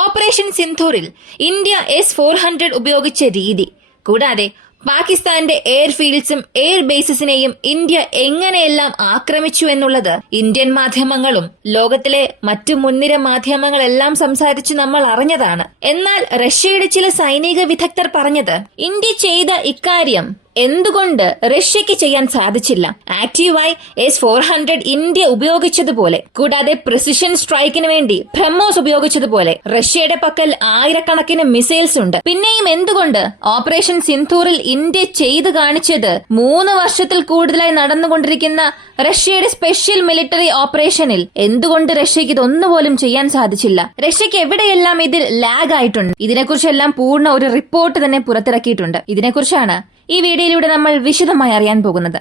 Operation സിന്ധൂറിൽ India S-400 ഉപയോഗിച്ച രീതി, കൂടാതെ പാകിസ്ഥാന്റെ എയർഫീൽഡ്സും എയർ ബേസസിനെയും ഇന്ത്യ എങ്ങനെയെല്ലാം ആക്രമിച്ചു എന്നുള്ളത് ഇന്ത്യൻ മാധ്യമങ്ങളും ലോകത്തിലെ മറ്റു മുൻനിര മാധ്യമങ്ങളെല്ലാം സംസാരിച്ച് നമ്മൾ അറിഞ്ഞതാണ്. എന്നാൽ റഷ്യയുടെ ചില സൈനിക വിദഗ്ധർ പറഞ്ഞത് ഇന്ത്യ ചെയ്ത ഇക്കാര്യം എന്തുകൊണ്ട് റഷ്യക്ക് ചെയ്യാൻ സാധിച്ചില്ല? ആക്റ്റീവായി S-400 ഇന്ത്യ ഉപയോഗിച്ചതുപോലെ, കൂടാതെ പ്രിസിഷൻ സ്ട്രൈക്കിന് വേണ്ടി ബ്രഹ്മോസ് ഉപയോഗിച്ചതുപോലെ റഷ്യയുടെ പക്കൽ ആയിരക്കണക്കിന് മിസൈൽസ് ഉണ്ട്. പിന്നെയും എന്തുകൊണ്ട് ഓപ്പറേഷൻ സിന്ധൂറിൽ ഇന്ത്യ ചെയ്തു കാണിച്ചത് 3 വർഷത്തിൽ കൂടുതലായി നടന്നുകൊണ്ടിരിക്കുന്ന റഷ്യയുടെ സ്പെഷ്യൽ മിലിറ്ററി ഓപ്പറേഷനിൽ എന്തുകൊണ്ട് റഷ്യക്ക് ഇതൊന്നുപോലും ചെയ്യാൻ സാധിച്ചില്ല? റഷ്യക്ക് എവിടെയെല്ലാം ഇതിൽ ലാഗ് ആയിട്ടുണ്ട്? ഇതിനെക്കുറിച്ചെല്ലാം പൂർണ്ണ ഒരു റിപ്പോർട്ട് തന്നെ പുറത്തിറക്കിയിട്ടുണ്ട്. ഇതിനെക്കുറിച്ചാണ് ഈ വീഡിയോയിലൂടെ നമ്മൾ വിശദമായി അറിയാൻ പോകുന്നത്.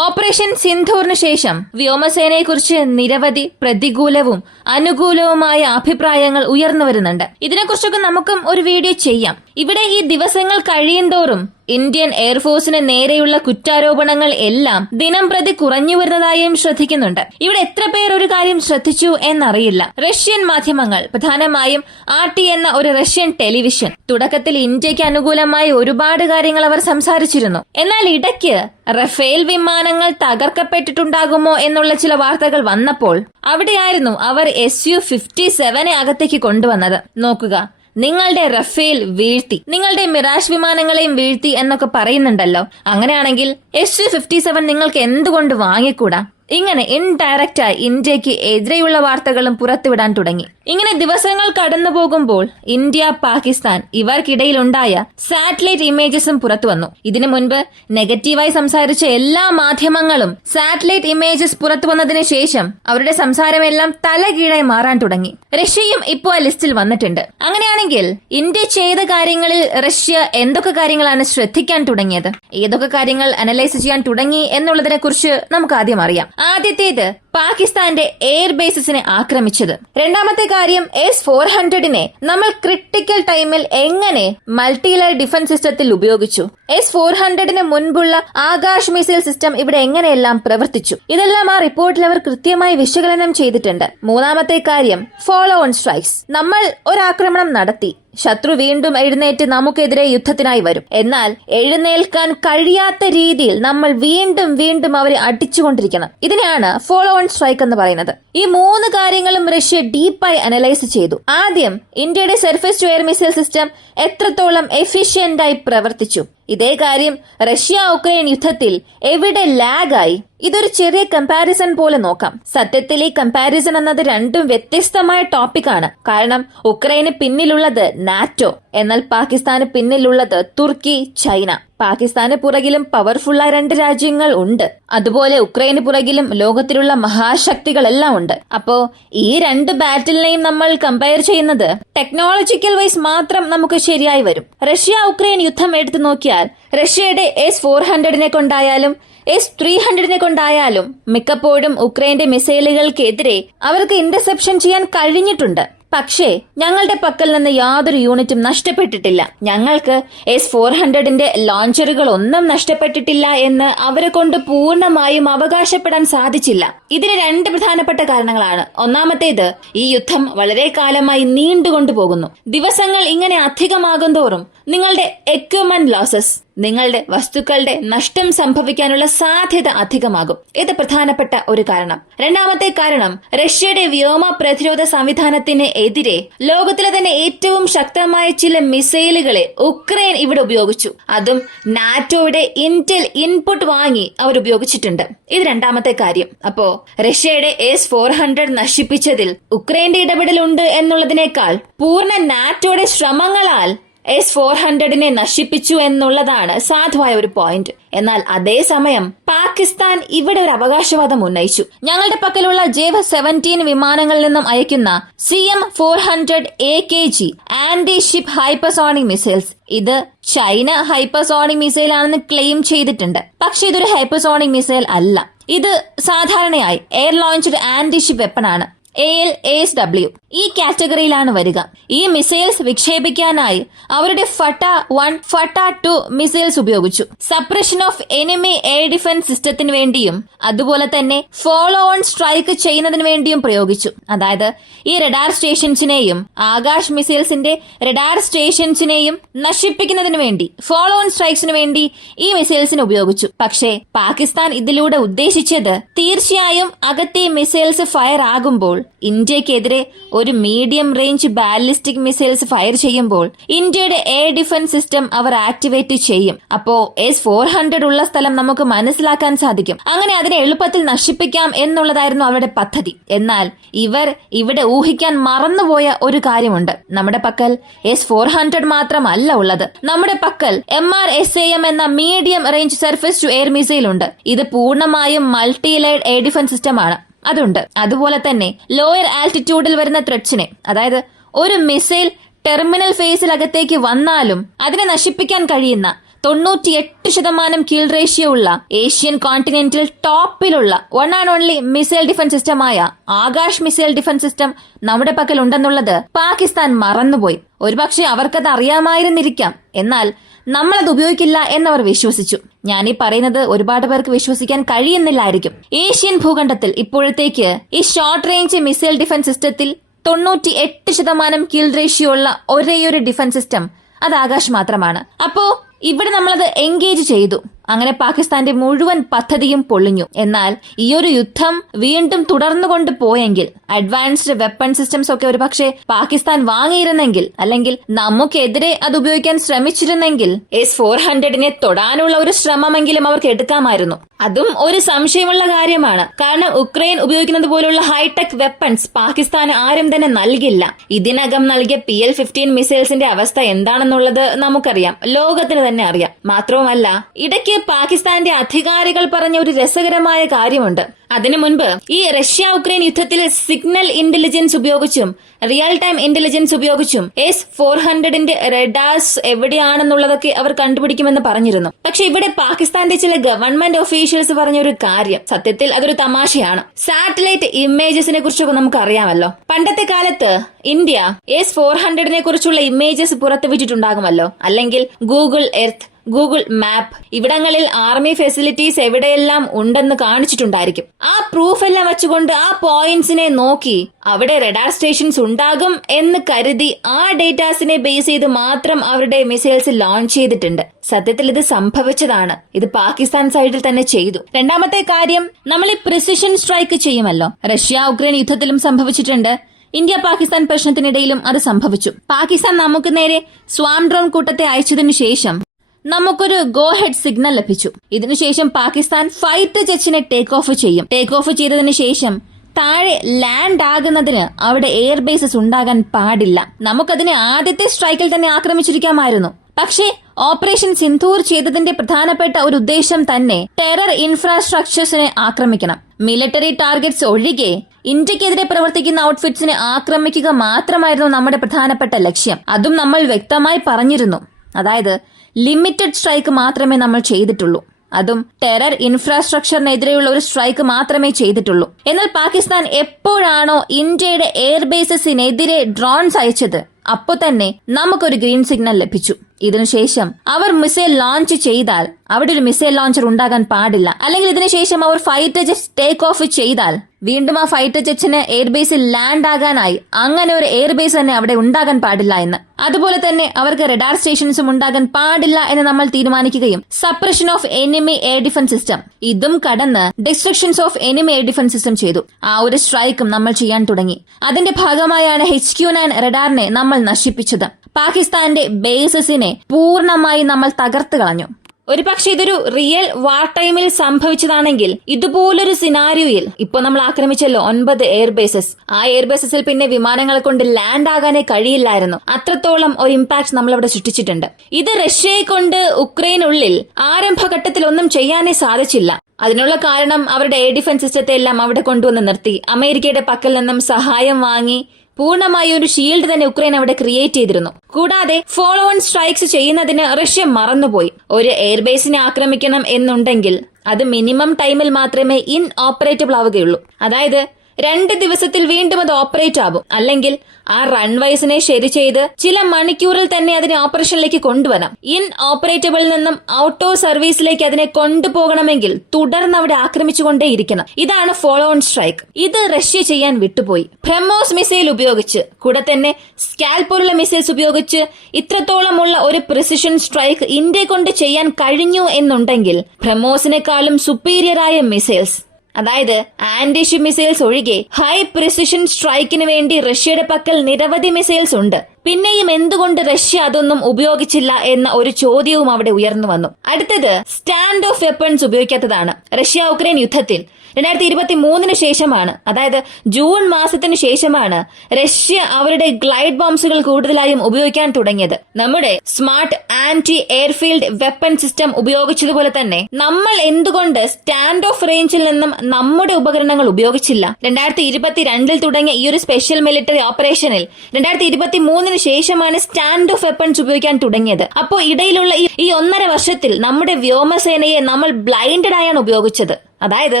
ഓപ്പറേഷൻ സിന്ധൂറിന് ശേഷം വ്യോമസേനയെക്കുറിച്ച് നിരവധി പ്രതികൂലവും അനുകൂലവുമായ അഭിപ്രായങ്ങൾ ഉയർന്നു വരുന്നുണ്ട്. ഇതിനെക്കുറിച്ചൊക്കെ നമുക്കും ഒരു വീഡിയോ ചെയ്യാം. ഇവിടെ ഈ ദിവസങ്ങൾ കഴിയുന്തോറും ഇന്ത്യൻ എയർഫോഴ്സിന് നേരെയുള്ള കുറ്റാരോപണങ്ങൾ എല്ലാം ദിനം പ്രതി കുറഞ്ഞു വരുന്നതായും ശ്രദ്ധിക്കുന്നുണ്ട്. ഇവിടെ എത്ര പേർ ഒരു കാര്യം ശ്രദ്ധിച്ചു എന്നറിയില്ല. റഷ്യൻ മാധ്യമങ്ങൾ, പ്രധാനമായും RT എന്ന ഒരു റഷ്യൻ ടെലിവിഷൻ, തുടക്കത്തിൽ ഇന്ത്യക്ക് അനുകൂലമായി ഒരുപാട് കാര്യങ്ങൾ അവർ സംസാരിച്ചിരുന്നു. എന്നാൽ ഇടയ്ക്ക് റഫേൽ വിമാനങ്ങൾ തകർക്കപ്പെട്ടിട്ടുണ്ടാകുമോ എന്നുള്ള ചില വാർത്തകൾ വന്നപ്പോൾ അവിടെയായിരുന്നു അവർ Su-57 അകത്തേക്ക് കൊണ്ടുവന്നത്. നോക്കുക, നിങ്ങളുടെ റഫേൽ വീഴ്ത്തി, നിങ്ങളുടെ മിറാഷ് വിമാനങ്ങളെയും വീഴ്ത്തി എന്നൊക്കെ പറയുന്നുണ്ടല്ലോ. അങ്ങനെയാണെങ്കിൽ Su-57 നിങ്ങൾക്ക് എന്തുകൊണ്ട് വാങ്ങിക്കൂടാ? ഇങ്ങനെ ഇൻഡയറക്റ്റായി ഇന്ത്യക്ക് എതിരെയുള്ള വാർത്തകളും പുറത്തുവിടാൻ തുടങ്ങി. ഇങ്ങനെ ദിവസങ്ങൾ കടന്നു പോകുമ്പോൾ ഇന്ത്യ, പാകിസ്ഥാൻ ഇവർക്കിടയിലുണ്ടായ സാറ്റലൈറ്റ് ഇമേജസും പുറത്തു വന്നു. ഇതിനു മുൻപ് നെഗറ്റീവായി സംസാരിച്ച എല്ലാ മാധ്യമങ്ങളും സാറ്റലൈറ്റ് ഇമേജസ് പുറത്തു വന്നതിന് ശേഷം അവരുടെ സംസാരമെല്ലാം തലകീഴായി മാറാൻ തുടങ്ങി. റഷ്യയും ഇപ്പോൾ ആ ലിസ്റ്റിൽ വന്നിട്ടുണ്ട്. അങ്ങനെയാണെങ്കിൽ ഇന്ത്യ ചെയ്ത കാര്യങ്ങളിൽ റഷ്യ എന്തൊക്കെ കാര്യങ്ങളാണ് ശ്രദ്ധിക്കാൻ തുടങ്ങിയത്, ഏതൊക്കെ കാര്യങ്ങൾ അനലൈസ് ചെയ്യാൻ തുടങ്ങി എന്നുള്ളതിനെ കുറിച്ച് നമുക്ക് ആദ്യം അറിയാം. ആദ്യത്തേത് പാകിസ്ഥാന്റെ എയർ ബേസസിനെ ആക്രമിച്ചത്. രണ്ടാമത്തെ കാര്യം, S-400നെ നമ്മൾ ക്രിട്ടിക്കൽ ടൈമിൽ എങ്ങനെ മൾട്ടി ലെയർ ഡിഫൻസ് സിസ്റ്റത്തിൽ ഉപയോഗിച്ചു. S-400ന് മുൻപുള്ള ആകാശ് മിസൈൽ സിസ്റ്റം ഇവിടെ എങ്ങനെയെല്ലാം പ്രവർത്തിച്ചു. ഇതെല്ലാം ആ റിപ്പോർട്ടിൽ അവർ കൃത്യമായി വിശകലനം ചെയ്തിട്ടുണ്ട്. മൂന്നാമത്തെ കാര്യം, ഫോളോ ഓൺ സ്ട്രൈക്സ്. നമ്മൾ ഒരാക്രമണം നടത്തി, ശത്രു വീണ്ടും എഴുന്നേറ്റ് നമുക്കെതിരെ യുദ്ധത്തിനായി വരും. എന്നാൽ എഴുന്നേൽക്കാൻ കഴിയാത്ത രീതിയിൽ നമ്മൾ വീണ്ടും വീണ്ടും അവരെ അടിച്ചുകൊണ്ടിരിക്കണം. ഇതിനെയാണ് ഫോളോ ഓൺ സ്ട്രൈക്ക് എന്ന് പറയുന്നത്. ഈ 3 കാര്യങ്ങളും റഷ്യ ഡീപ്പായി അനലൈസ് ചെയ്തു. ആദ്യം, ഇന്ത്യയുടെ surface to air missile system എത്രത്തോളം എഫിഷ്യന്റായി പ്രവർത്തിച്ചു. ഇതേ കാര്യം റഷ്യ ഉക്രൈൻ യുദ്ധത്തിൽ എവിടെ ലാഗായി. ഇതൊരു ചെറിയ കമ്പാരിസൺ പോലെ നോക്കാം. സത്യത്തിൽ ഈ കമ്പാരിസൺ എന്നത് രണ്ടും വ്യത്യസ്തമായ ടോപ്പിക്കാണ്. കാരണം ഉക്രൈന് പിന്നിലുള്ളത് നാറ്റോ, എന്നാൽ പാകിസ്ഥാന് പിന്നിലുള്ളത് തുർക്കി, ചൈന. പാകിസ്ഥാന് പുറകിലും പവർഫുള്ളായ 2 രാജ്യങ്ങൾ ഉണ്ട്. അതുപോലെ ഉക്രൈന് പുറകിലും ലോകത്തിലുള്ള മഹാശക്തികളെല്ലാം ഉണ്ട്. അപ്പോ ഈ 2 ബാറ്റിലിനെയും നമ്മൾ കമ്പയർ ചെയ്യുന്നത് ടെക്നോളജിക്കൽ വൈസ് മാത്രം നമുക്ക് ശരിയായി വരും. റഷ്യ ഉക്രൈൻ യുദ്ധം എടുത്തു നോക്കിയാൽ റഷ്യയുടെ S-400നെ കൊണ്ടായാലും S-300നെ കൊണ്ടായാലും മിക്കപ്പോഴും ഉക്രൈന്റെ മിസൈലുകൾക്കെതിരെ അവർക്ക് ഇന്റർസെപ്ഷൻ ചെയ്യാൻ കഴിഞ്ഞിട്ടുണ്ട്. പക്ഷേ ഞങ്ങളുടെ പക്കൽ നിന്ന് യാതൊരു യൂണിറ്റും നഷ്ടപ്പെട്ടിട്ടില്ല. ഞങ്ങൾക്ക് S-400ന്റെ ലോഞ്ചറുകൾ ഒന്നും നഷ്ടപ്പെട്ടിട്ടില്ല എന്ന് അവരെ കൊണ്ട് പൂർണ്ണമായും അവകാശപ്പെടാൻ സാധിച്ചില്ല. ഇതിന് 2 പ്രധാനപ്പെട്ട കാരണങ്ങളാണ്. ഒന്നാമത്തേത്, ഈ യുദ്ധം വളരെ കാലമായി നീണ്ടുകൊണ്ടുപോകുന്നു. ദിവസങ്ങൾ ഇങ്ങനെ അധികമാകും തോറും നിങ്ങളുടെ എക്വിപ്മെന്റ് ലോസസ്, നിങ്ങളുടെ വസ്തുക്കളുടെ നഷ്ടം സംഭവിക്കാനുള്ള സാധ്യത അധികമാകും. ഇത് പ്രധാനപ്പെട്ട ഒരു കാരണം. രണ്ടാമത്തെ കാരണം, റഷ്യയുടെ വ്യോമ പ്രതിരോധ സംവിധാനത്തിന് എതിരെ ലോകത്തിലെ തന്നെ ഏറ്റവും ശക്തമായ ചില മിസൈലുകളെ ഉക്രൈൻ ഇവിടെ ഉപയോഗിച്ചു. അതും നാറ്റോയുടെ ഇന്റൽ ഇൻപുട്ട് വാങ്ങി അവർ ഉപയോഗിച്ചിട്ടുണ്ട്. ഇത് രണ്ടാമത്തെ കാര്യം. അപ്പോ റഷ്യയുടെ S-400 നശിപ്പിച്ചതിൽ ഉക്രൈന്റെ ഇടപെടലുണ്ട് എന്നുള്ളതിനേക്കാൾ പൂർണ്ണ നാറ്റോയുടെ ശ്രമങ്ങളാൽ S-400നെ നശിപ്പിച്ചു എന്നുള്ളതാണ് സാധുവായ ഒരു പോയിന്റ്. എന്നാൽ അതേസമയം പാകിസ്ഥാൻ ഇവിടെ ഒരു അവകാശവാദം ഉന്നയിച്ചു. ഞങ്ങളുടെ പക്കലുള്ള JV-17 വിമാനങ്ങളിൽ നിന്നും അയക്കുന്ന CM-400 AKG anti ship hypersonic missiles, ഇത് ചൈന ഹൈപ്പർസോണിക് മിസൈൽ ആണെന്ന് ക്ലെയിം ചെയ്തിട്ടുണ്ട്. പക്ഷെ ഇതൊരു ഹൈപ്പർസോണിക് മിസൈൽ അല്ല. ഇത് സാധാരണയായി air launched anti ship weapon ആണ്. AL, ASW ഈ കാറ്റഗറിയിലാണ് വരിക. ഈ മിസൈൽസ് വിക്ഷേപിക്കാനായി അവരുടെ ഫട്ട 1, ഫട്ട 2 മിസൈൽസ് ഉപയോഗിച്ചു. Suppression of enemy air defence സിസ്റ്റത്തിന് വേണ്ടിയും അതുപോലെ തന്നെ ഫോളോ ഓൺ സ്ട്രൈക്ക് ചെയ്യുന്നതിന് വേണ്ടിയും പ്രയോഗിച്ചു. അതായത് ഈ റഡാർ സ്റ്റേഷൻസിനെയും ആകാശ് മിസൈൽസിന്റെ റഡാർ സ്റ്റേഷൻസിനെയും നശിപ്പിക്കുന്നതിന് വേണ്ടി ഫോളോ ഓൺ സ്ട്രൈക്സിന് വേണ്ടി ഈ മിസൈൽസിന് ഉപയോഗിച്ചു. പക്ഷേ പാകിസ്ഥാൻ ഇതിലൂടെ ഉദ്ദേശിച്ചത് തീർച്ചയായും അകത്തെ മിസൈൽസ് ഫയർ ആകുമ്പോൾ ഇന്ത്യക്കെതിരെ ഒരു medium range ballistic missiles fire ചെയ്യുമ്പോൾ ഇന്ത്യയുടെ എയർ ഡിഫൻസ് സിസ്റ്റം അവർ ആക്ടിവേറ്റ് ചെയ്യും. അപ്പോ S-400 ഉള്ള സ്ഥലം നമുക്ക് മനസ്സിലാക്കാൻ സാധിക്കും. അങ്ങനെ അതിനെ എളുപ്പത്തിൽ നശിപ്പിക്കാം എന്നുള്ളതായിരുന്നു അവരുടെ പദ്ധതി. എന്നാൽ ഇവർ ഇവിടെ ഊഹിക്കാൻ മറന്നുപോയ ഒരു കാര്യമുണ്ട്. നമ്മുടെ പക്കൽ S-400 മാത്രമല്ല ഉള്ളത്. നമ്മുടെ പക്കൽ MRSAM എന്ന medium range surface to air missile ഉണ്ട്. ഇത് പൂർണ്ണമായും മൾട്ടി ലെയർഡ് എയർ ഡിഫൻസ് സിസ്റ്റമാണ്. അതുണ്ട്. അതുപോലെ തന്നെ ലോയർ ആൾട്ടിറ്റ്യൂഡിൽ വരുന്ന ത്രെഡ്സിനെ, അതായത് ഒരു മിസൈൽ ടെർമിനൽ ഫേസിലകത്തേക്ക് വന്നാലും അതിനെ നശിപ്പിക്കാൻ കഴിയുന്ന 98% കിൽ റേഷ്യോ ഉള്ള ഏഷ്യൻ കോണ്ടിനെന്റിൽ ടോപ്പിലുള്ള one and only missile defence സിസ്റ്റമായ ആകാശ് മിസൈൽ ഡിഫൻസ് സിസ്റ്റം നമ്മുടെ പക്കൽ ഉണ്ടെന്നുള്ളത് പാകിസ്ഥാൻ മറന്നുപോയി. ഒരുപക്ഷെ അവർക്കത് അറിയാമായിരുന്നിരിക്കാം. എന്നാൽ നമ്മളത് ഉപയോഗിക്കില്ല എന്നവർ വിശ്വസിച്ചു. ഞാനീ പറയുന്നത് ഒരുപാട് പേർക്ക് വിശ്വസിക്കാൻ കഴിയുന്നില്ലായിരിക്കും. ഏഷ്യൻ ഭൂഖണ്ഡത്തിൽ ഇപ്പോഴത്തേക്ക് ഈ ഷോർട്ട് റേഞ്ച് മിസൈൽ ഡിഫൻസ് സിസ്റ്റത്തിൽ 98% കിൽ റേഷ്യോ ഉള്ള ഒരേയൊരു ഡിഫൻസ് സിസ്റ്റം അത് ആകാശ് മാത്രമാണ്. അപ്പോ ഇവിടെ നമ്മളത് എൻഗേജ് ചെയ്തു. അങ്ങനെ പാകിസ്ഥാന്റെ മുഴുവൻ പദ്ധതിയും പൊളിഞ്ഞു. എന്നാൽ ഈ ഒരു യുദ്ധം വീണ്ടും തുടർന്നുകൊണ്ട് പോയെങ്കിൽ അഡ്വാൻസ്ഡ് വെപ്പൺ സിസ്റ്റംസ് ഒക്കെ ഒരുപക്ഷെ പാകിസ്ഥാൻ വാങ്ങിയിരുന്നെങ്കിൽ, അല്ലെങ്കിൽ നമുക്കെതിരെ അത് ഉപയോഗിക്കാൻ ശ്രമിച്ചിരുന്നെങ്കിൽ S-400 തൊടാനുള്ള ഒരു ശ്രമമെങ്കിലും അവർക്ക് എടുക്കാമായിരുന്നു. അതും ഒരു സംശയമുള്ള കാര്യമാണ്. കാരണം ഉക്രൈൻ ഉപയോഗിക്കുന്നത് പോലുള്ള ഹൈടെക് വെപ്പൺസ് പാകിസ്ഥാന് ആരും തന്നെ നൽകില്ല. ഇതിനകം നൽകിയ PL-15 മിസൈൽസിന്റെ അവസ്ഥ എന്താണെന്നുള്ളത് നമുക്കറിയാം, ലോകത്തിന് തന്നെ അറിയാം. മാത്രവുമല്ല, ഇടയ്ക്ക് പാകിസ്ഥാന്റെ അധികാരികൾ പറഞ്ഞ ഒരു രസകരമായ കാര്യമുണ്ട്. അതിനു മുൻപ് ഈ റഷ്യ ഉക്രൈൻ യുദ്ധത്തിൽ സിഗ്നൽ ഇന്റലിജൻസ് ഉപയോഗിച്ചും റിയൽ ടൈം ഇന്റലിജൻസ് ഉപയോഗിച്ചും S-400 റഡാർസ് എവിടെയാണെന്നുള്ളതൊക്കെ അവർ കണ്ടുപിടിക്കുമെന്ന് പറഞ്ഞിരുന്നു. പക്ഷെ ഇവിടെ പാകിസ്ഥാന്റെ ചില ഗവൺമെന്റ് ഒഫീഷ്യൽസ് പറഞ്ഞ ഒരു കാര്യം സത്യത്തിൽ അതൊരു തമാശയാണ്. സാറ്റലൈറ്റ് ഇമേജസിനെ കുറിച്ചൊക്കെ നമുക്ക് അറിയാമല്ലോ. പണ്ടത്തെ കാലത്ത് ഇന്ത്യ S-400 കുറിച്ചുള്ള ഇമേജസ് പുറത്തുവിട്ടിട്ടുണ്ടാകുമല്ലോ, അല്ലെങ്കിൽ ഗൂഗിൾ എർത്ത്, ഗൂഗിൾ മാപ്പ് ഇവിടങ്ങളിൽ ആർമി ഫെസിലിറ്റീസ് എവിടെയെല്ലാം ഉണ്ടെന്ന് കാണിച്ചിട്ടുണ്ടായിരിക്കും. ആ പ്രൂഫ് എല്ലാം വെച്ചുകൊണ്ട് ആ പോയിന്റ്സിനെ നോക്കി അവിടെ റഡാർ സ്റ്റേഷൻസ് ഉണ്ടാകും എന്ന് കരുതി ആ ഡേറ്റാസിനെ ബേസ് ചെയ്ത് മാത്രം അവരുടെ മിസൈൽസ് ലോഞ്ച് ചെയ്തിട്ടുണ്ട്. സത്യത്തിൽ ഇത് സംഭവിച്ചതാണ്. ഇത് പാകിസ്ഥാൻ സൈഡിൽ തന്നെ ചെയ്തു. രണ്ടാമത്തെ കാര്യം, നമ്മൾ ഈ പ്രിസിഷൻ സ്ട്രൈക്ക് ചെയ്യുമല്ലോ. റഷ്യ ഉക്രൈൻ യുദ്ധത്തിലും സംഭവിച്ചിട്ടുണ്ട്. ഇന്ത്യ പാകിസ്ഥാൻ പ്രശ്നത്തിനിടയിലും അത് സംഭവിച്ചു. പാകിസ്ഥാൻ നമുക്ക് നേരെ സ്വാം ഡ്രോൺ കൂട്ടത്തെ അയച്ചതിനു ശേഷം നമുക്കൊരു ഗോ ഹെഡ് സിഗ്നൽ ലഭിച്ചു. ഇതിനുശേഷം പാകിസ്ഥാൻ ഫൈറ്റർ ജെറ്റിനെ ടേക്ക് ഓഫ് ചെയ്യും. ടേക്ക് ഓഫ് ചെയ്തതിനു ശേഷം താഴെ ലാൻഡ് ആകുന്നതിന് അവിടെ എയർ ബേസസ് ഉണ്ടാകാൻ പാടില്ല. നമുക്കതിനെ ആദ്യത്തെ സ്ട്രൈക്കിൽ തന്നെ ആക്രമിച്ചിരിക്കാമായിരുന്നു. പക്ഷേ ഓപ്പറേഷൻ സിന്ധൂർ ചെയ്തതിന്റെ പ്രധാനപ്പെട്ട ഒരു ഉദ്ദേശം തന്നെ ടെറർ ഇൻഫ്രാസ്ട്രക്ചേഴ്സിനെ ആക്രമിക്കണം. മിലിറ്ററി ടാർഗറ്റ്സ് ഒഴികെ ഇന്ത്യക്കെതിരെ പ്രവർത്തിക്കുന്ന ഔട്ട്ഫിറ്റ്സിനെ ആക്രമിക്കുക മാത്രമായിരുന്നു നമ്മുടെ പ്രധാനപ്പെട്ട ലക്ഷ്യം. അതും നമ്മൾ വ്യക്തമായി പറഞ്ഞിരുന്നു. അതായത് ലിമിറ്റഡ് സ്ട്രൈക്ക് മാത്രമേ നമ്മൾ ചെയ്തിട്ടുള്ളൂ. അതും ടെറർ ഇൻഫ്രാസ്ട്രക്ചറിനെതിരെയുള്ള ഒരു സ്ട്രൈക്ക് മാത്രമേ ചെയ്തിട്ടുള്ളൂ. എന്നാൽ പാകിസ്ഥാൻ എപ്പോഴാണോ ഇന്ത്യയുടെ എയർബേസസിനെതിരെ ഡ്രോൺസ് അയച്ചത് അപ്പോ തന്നെ നമുക്കൊരു ഗ്രീൻ സിഗ്നൽ ലഭിച്ചു. ഇതിനുശേഷം അവർ മിസൈൽ ലോഞ്ച് ചെയ്താൽ അവിടെ ഒരു മിസൈൽ ലോഞ്ചർ ഉണ്ടാകാൻ പാടില്ല. അല്ലെങ്കിൽ ഇതിനുശേഷം അവർ ഫൈറ്റർ ജെറ്റ് ടേക്ക് ഓഫ് ചെയ്താൽ വീണ്ടും ആ ഫൈറ്റർ ജെറ്റിന് എയർബേസിൽ ലാൻഡ് ആകാനായി അങ്ങനെ ഒരു എയർബേസ് തന്നെ അവിടെ ഉണ്ടാകാൻ പാടില്ല എന്ന്. അതുപോലെ തന്നെ അവർക്ക് റഡാർ സ്റ്റേഷൻസും ഉണ്ടാകാൻ പാടില്ല എന്ന് നമ്മൾ തീരുമാനിക്കുകയും suppression of enemy air defence system ഇതും കടന്ന് destructions of enemy air defence system ചെയ്തു. ആ ഒരു സ്ട്രൈക്കും നമ്മൾ ചെയ്യാൻ തുടങ്ങി. അതിന്റെ ഭാഗമായാണ് HQ-9 റഡാറിനെ നമ്മൾ നശിപ്പിച്ചത്. പാകിസ്ഥാന്റെ ബേസസിനെ പൂർണ്ണമായി നമ്മൾ തകർത്ത് കളഞ്ഞു. ഒരുപക്ഷെ ഇതൊരു റിയൽ വാർ ടൈമിൽ സംഭവിച്ചതാണെങ്കിൽ ഇതുപോലൊരു സിനാരിയോയിൽ ഇപ്പൊ നമ്മൾ ആക്രമിച്ചല്ലോ 9 എയർബേസസ്. ആ എയർബേസസിൽ പിന്നെ വിമാനങ്ങളെ കൊണ്ട് ലാൻഡ് ആകാനേ കഴിയില്ലായിരുന്നു. അത്രത്തോളം ഒരു ഇമ്പാക്ട് നമ്മൾ അവിടെ സൃഷ്ടിച്ചിട്ടുണ്ട്. ഇത് റഷ്യയെ കൊണ്ട് ഉക്രൈനുള്ളിൽ ആരംഭഘട്ടത്തിൽ ഒന്നും ചെയ്യാനേ സാധിച്ചില്ല. അതിനുള്ള കാരണം അവരുടെ എയർ ഡിഫൻസ് സിസ്റ്റത്തെ എല്ലാം അവിടെ കൊണ്ടുവന്ന് നിർത്തി അമേരിക്കയുടെ പക്കൽ നിന്നും സഹായം വാങ്ങി പൂർണ്ണമായി ഒരു ഷീൽഡ് തന്നെ ഉക്രൈൻ അവിടെ ക്രിയേറ്റ് ചെയ്തിരുന്നു. കൂടാതെ ഫോളോ ഓൺ സ്ട്രൈക്സ് ചെയ്യുന്നതിന് റഷ്യ മറന്നുപോയി. ഒരു എയർബേസിനെ ആക്രമിക്കണം എന്നുണ്ടെങ്കിൽ അത് മിനിമം ടൈമിൽ മാത്രമേ ഇൻ ഓപ്പറേറ്റബിൾ ആവുകയുള്ളൂ. അതായത് 2 ദിവസത്തിൽ വീണ്ടും അത് ഓപ്പറേറ്റ് ആവും. അല്ലെങ്കിൽ ആ റൺവൈസിനെ ശരി ചെയ്ത് ചില മണിക്കൂറിൽ തന്നെ അതിനെ ഓപ്പറേഷനിലേക്ക് കൊണ്ടുവരാം. ഇൻ ഓപ്പറേറ്റബിളിൽ നിന്നും ഔട്ട് ഓഫ് സർവീസിലേക്ക് അതിനെ കൊണ്ടുപോകണമെങ്കിൽ തുടർന്ന് അവിടെ ആക്രമിച്ചുകൊണ്ടേയിരിക്കണം. ഇതാണ് ഫോളോ ഓൺ സ്ട്രൈക്ക്. ഇത് റഷ്യ ചെയ്യാൻ വിട്ടുപോയി. ബ്രഹ്മോസ് മിസൈൽ ഉപയോഗിച്ച്, കൂടെ തന്നെ സ്കാൽപ് പോലുള്ള മിസൈൽസ് ഉപയോഗിച്ച് ഇത്രത്തോളമുള്ള ഒരു പ്രിസിഷൻ സ്ട്രൈക്ക് ഇന്ത്യ കൊണ്ട് ചെയ്യാൻ കഴിഞ്ഞു എന്നുണ്ടെങ്കിൽ ബ്രഹ്മോസിനെക്കാളും സുപ്പീരിയർ ആയ മിസൈൽസ്, അതായത് ആന്റിഷിപ്പ് മിസൈൽസ് ഒഴികെ ഹൈ പ്രിസിഷൻ സ്ട്രൈക്കിന് വേണ്ടി റഷ്യയുടെ പക്കൽ നിരവധി മിസൈൽസ് ഉണ്ട്. പിന്നെയും എന്തുകൊണ്ട് റഷ്യ അതൊന്നും ഉപയോഗിച്ചില്ല എന്ന ഒരു ചോദ്യവും അവിടെ ഉയർന്നു വന്നു. അടുത്തത് സ്റ്റാൻഡ് ഓഫ് വെപ്പൺസ് ഉപയോഗിക്കാത്തതാണ്. റഷ്യ ഉക്രൈൻ യുദ്ധത്തിൽ 2023 ശേഷമാണ്, അതായത് ജൂൺ മാസത്തിന് ശേഷമാണ് റഷ്യ അവരുടെ ഗ്ലൈഡ് ബോംസുകൾ കൂടുതലായും ഉപയോഗിക്കാൻ തുടങ്ങിയത്. നമ്മുടെ smart anti airfield weapon system ഉപയോഗിച്ചതുപോലെ തന്നെ നമ്മൾ എന്തുകൊണ്ട് സ്റ്റാൻഡ് ഓഫ് റേഞ്ചിൽ നിന്നും നമ്മുടെ ഉപകരണങ്ങൾ ഉപയോഗിച്ചില്ല? 2022 തുടങ്ങിയ ഈ ഒരു സ്പെഷ്യൽ മിലിറ്ററി ഓപ്പറേഷനിൽ 2023 ശേഷമാണ് സ്റ്റാൻഡ് ഓഫ് വെപ്പൺസ് ഉപയോഗിക്കാൻ തുടങ്ങിയത്. അപ്പോൾ ഇടയിലുള്ള ഈ 1.5 വർഷത്തിൽ നമ്മുടെ വ്യോമസേനയെ നമ്മൾ ബ്ലൈൻഡഡ് ആയാണ് ഉപയോഗിച്ചത്. അതായത്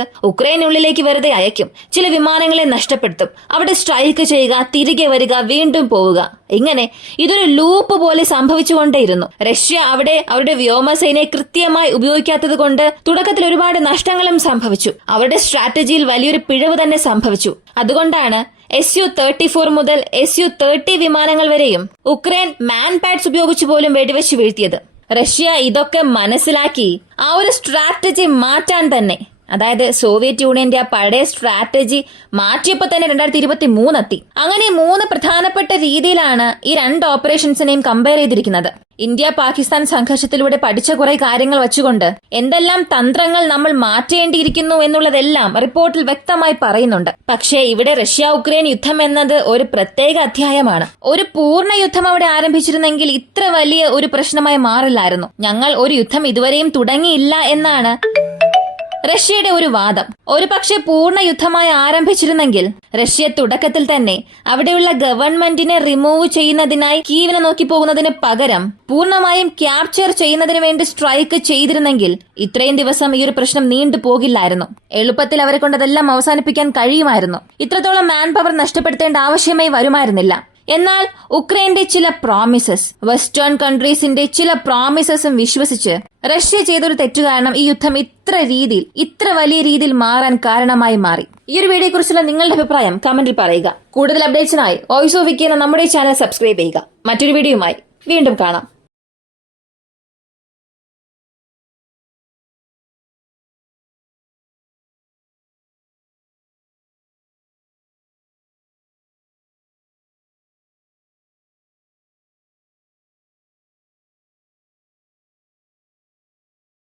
ഉക്രൈനുള്ളിലേക്ക് വെറുതെ അയക്കും, ചില വിമാനങ്ങളെ നഷ്ടപ്പെടുത്തും, അവിടെ സ്ട്രൈക്ക് ചെയ്യുക, തിരികെ വരിക, വീണ്ടും പോവുക. ഇങ്ങനെ ഇതൊരു ലൂപ്പ് പോലെ സംഭവിച്ചുകൊണ്ടേയിരുന്നു. റഷ്യ അവിടെ അവരുടെ വ്യോമസേനയെ കൃത്യമായി ഉപയോഗിക്കാത്തത് കൊണ്ട് തുടക്കത്തിൽ ഒരുപാട് നഷ്ടങ്ങളും സംഭവിച്ചു. അവരുടെ സ്ട്രാറ്റജിയിൽ വലിയൊരു പിഴവ് തന്നെ സംഭവിച്ചു. അതുകൊണ്ടാണ് Su-34 മുതൽ Su-30 വിമാനങ്ങൾ വരെയും ഉക്രൈൻ മാൻ പാഡ്സ് ഉപയോഗിച്ച് പോലും വെടിവെച്ച് വീഴ്ത്തിയത്. റഷ്യ ഇതൊക്കെ മനസ്സിലാക്കി ആ ഒരു സ്ട്രാറ്റജി മാറ്റാൻ തന്നെ, അതായത് സോവിയറ്റ് യൂണിയന്റെ ആ പഴയ സ്ട്രാറ്റജി മാറ്റിയപ്പോൾ തന്നെ 2023 എത്തി. അങ്ങനെ 3 പ്രധാനപ്പെട്ട രീതിയിലാണ് ഈ 2 ഓപ്പറേഷൻസിനെയും കമ്പയർ ചെയ്തിരിക്കുന്നത്. ഇന്ത്യ പാകിസ്ഥാൻ സംഘർഷത്തിലൂടെ പഠിച്ച കുറെ കാര്യങ്ങൾ വെച്ചുകൊണ്ട് എന്തെല്ലാം തന്ത്രങ്ങൾ നമ്മൾ മാറ്റേണ്ടിയിരിക്കുന്നു എന്നുള്ളതെല്ലാം റിപ്പോർട്ടിൽ വ്യക്തമായി പറയുന്നുണ്ട്. പക്ഷേ ഇവിടെ റഷ്യ ഉക്രൈൻ യുദ്ധം എന്നത് ഒരു പ്രത്യേക അധ്യായമാണ്. ഒരു പൂർണ്ണ യുദ്ധം അവിടെ ആരംഭിച്ചിരുന്നെങ്കിൽ ഇത്ര വലിയ ഒരു പ്രശ്നമായി മാറില്ലായിരുന്നു. ഞങ്ങൾ ഒരു യുദ്ധം ഇതുവരെയും തുടങ്ങിയില്ല എന്നാണ് റഷ്യയുടെ ഒരു വാദം. ഒരു പക്ഷെ പൂർണ്ണ യുദ്ധമായി ആരംഭിച്ചിരുന്നെങ്കിൽ റഷ്യ തുടക്കത്തിൽ തന്നെ അവിടെയുള്ള ഗവൺമെന്റിനെ റിമൂവ് ചെയ്യുന്നതിനായി കീവിനെ നോക്കി പോകുന്നതിന് പകരം പൂർണ്ണമായും ക്യാപ്ചർ ചെയ്യുന്നതിന് വേണ്ടി സ്ട്രൈക്ക് ചെയ്തിരുന്നെങ്കിൽ ഇത്രയും ദിവസം ഈ ഒരു പ്രശ്നം നീണ്ടു പോകില്ലായിരുന്നു. എളുപ്പത്തിൽ അവരെ കൊണ്ട് അതെല്ലാം അവസാനിപ്പിക്കാൻ കഴിയുമായിരുന്നു. ഇത്രത്തോളം മാൻ പവർ നഷ്ടപ്പെടുത്തേണ്ട ആവശ്യമേ വരുമായിരുന്നില്ല. എന്നാൽ ഉക്രൈന്റെ ചില പ്രോമിസസ്, വെസ്റ്റേൺ കൺട്രീസിന്റെ ചില പ്രോമിസസും വിശ്വസിച്ച് റഷ്യ ചെയ്തൊരു തെറ്റു കാരണം ഈ യുദ്ധം ഇത്ര വലിയ രീതിയിൽ മാറാൻ കാരണമായി മാറി. ഈ ഒരു വീഡിയോയെ കുറിച്ചുള്ള നിങ്ങളുടെ അഭിപ്രായം കമന്റിൽ പറയുക. കൂടുതൽ അപ്ഡേറ്റ്സിനായി വോയിസ് ഓഫ് വിക്കി എന്ന നമ്മുടെ ചാനൽ സബ്സ്ക്രൈബ് ചെയ്യുക. മറ്റൊരു വീഡിയോയുമായി വീണ്ടും കാണാം.